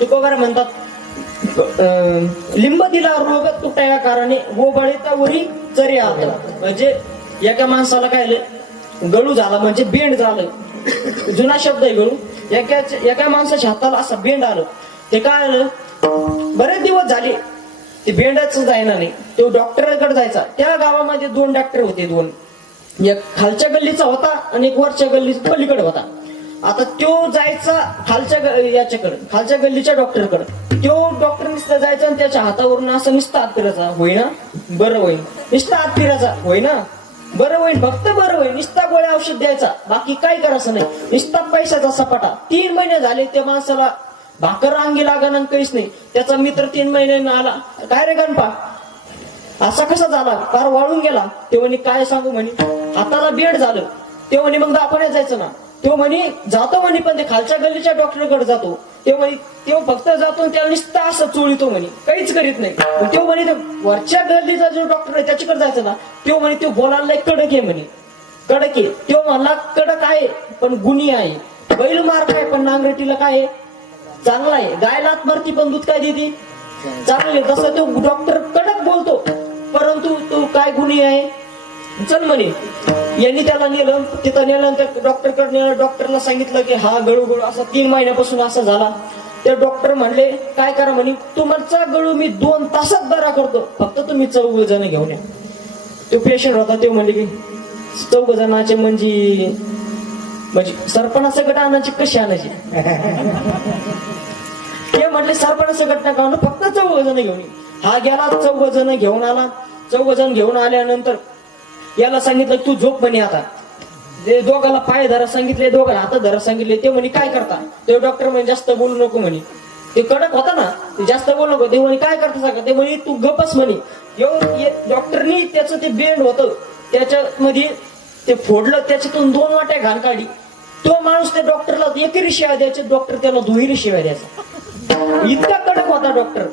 तुकोबार म्हणतात लिंब दिला रोग तुटाया कारणे गोबळीतावरी चरी आत. म्हणजे एका माणसाला काय झालं, गळू झाला म्हणजे बेंड झालं. जुना शब्द आहे गळू. एका माणसाच्या हाताला असं बेंड आलं. ते काय आलं, बरेच दिवस झाले ते बेंडच जायना नाही. तो डॉक्टरकडे जायचा. त्या गावामध्ये 2 डॉक्टर होते. 2, एक खालच्या गल्लीचा होता आणि एक वरच्या गल्लीचा पलीकडे होता. आता तो जायचा खालच्या गल्लीच्या डॉक्टरकडे. तो डॉक्टर नुसतं जायचा आणि त्याच्या हातावरून असं नुसतं हात फिरायचा, होईना बरं होईल, नुसतं हात फिरायचा, होईना बरं होईल, फक्त बरं होईल. नुसता गोळ्या औषध द्यायचा, बाकी काय करायचं नाही. नुसता पैशाचा सपाटा. 3 महिने झाले त्या माणसाला भाकर अंगी लागण काहीच नाही. त्याचा मित्र 3 महिन्यानं आला, काय रे गणपा असा कसा झाला, फार वाळून गेला. ते म्हणे काय सांगू म्हणे, हाताला बेड झालं. ते म्हणे मग दाखवण्यात जायचं ना. तो म्हणे जातो म्हणे, पण ते खालच्या गल्लीच्या डॉक्टरकडे जातो. ते म्हणे तो फक्त जातो त्याला नुसतं असं चोळीतो म्हणे, काहीच करीत नाही. तो म्हणे वरच्या गल्लीचा जो डॉक्टर आहे त्याच्याकडे जायचं ना. तो म्हणे तो बोलायला कडक आहे म्हणे, कडक आहे. तो म्हणला कडक आहे पण गुणी आहे. बैल मार्क आहे पण नांगरटीला काय आहे, चांगला आहे. गायला मारती पण दूध काय देते, चांगले. तसं तो डॉक्टर कडक बोलतो, परंतु तो काय गुणी आहे. चल म्हणे. यांनी त्याला नेलं. तिथं नेल्यानंतर डॉक्टरकडे नेलं. डॉक्टरला सांगितलं की हा गळू असा 3 महिन्यापासून असा झाला. ते डॉक्टर म्हणले काय करा म्हणे, तुमचा गळू मी 2 तासात बरा करतो, फक्त तुम्ही 4 जण घेऊन या. तो पेशंट होता. ते म्हणले की 4 जणांचे म्हणजे सरपणाचं गट आणायची कशी आणायची. ते म्हटले सरपणाचं गट नका आणू, फक्त 4 जण घेऊन ये. हा गेला, 4 जण घेऊन आला. 4 जण घेऊन आल्यानंतर याला सांगितलं तू झोप म्हणे. आता ते दोघाला पाय धरा सांगितले, दोघाला हात धरा सांगितले. ते म्हणे काय करता. ते डॉक्टर म्हणे जास्त बोलू नको म्हणे. ते कडक होता ना, ते जास्त बोलू नको. ते म्हणे काय करता सांगा. ते म्हणे तू गपच म्हणे. डॉक्टरनी त्याचं ते बेंड होतं त्याच्यामध्ये ते फोडलं, त्याच्यातून 2 वाट्या घाण काढली. तो माणूस त्या डॉक्टरला एकेरी शिवाय द्यायचे, डॉक्टर त्याला दुहेरी शिवाय द्यायचा. इतका कडक होता डॉक्टर.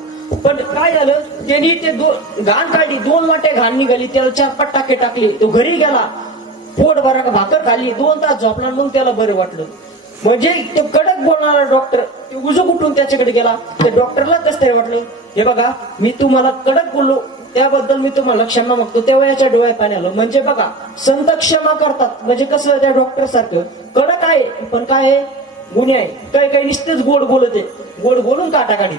पण काय झालं, त्यांनी ते घाण काढली, 2 वाट्या घाण निघाली. त्याला 4-5 टाके टाकले. तो घरी गेला, पोट भरा भाकर खाल्ली, 2 तास झोपला, मग त्याला बरं वाटलं. म्हणजे ते कडक बोलणारा डॉक्टर ते उजू कुठून त्याच्याकडे गेला. त्या डॉक्टरला कसं तरी वाटलं, हे बघा मी तुम्हाला कडक बोललो त्याबद्दल मी तुम्हाला क्षमा मागतो. तेव्हा याच्या डोळ्यात पाणी आलं. म्हणजे बघा संत क्षमा करतात. म्हणजे कसं त्या डॉक्टर सारखं कडक आहे पण काय आहे, गुन्हे आहे. काही नुसतेच गोड बोलते, गोड बोलून काटा काढी.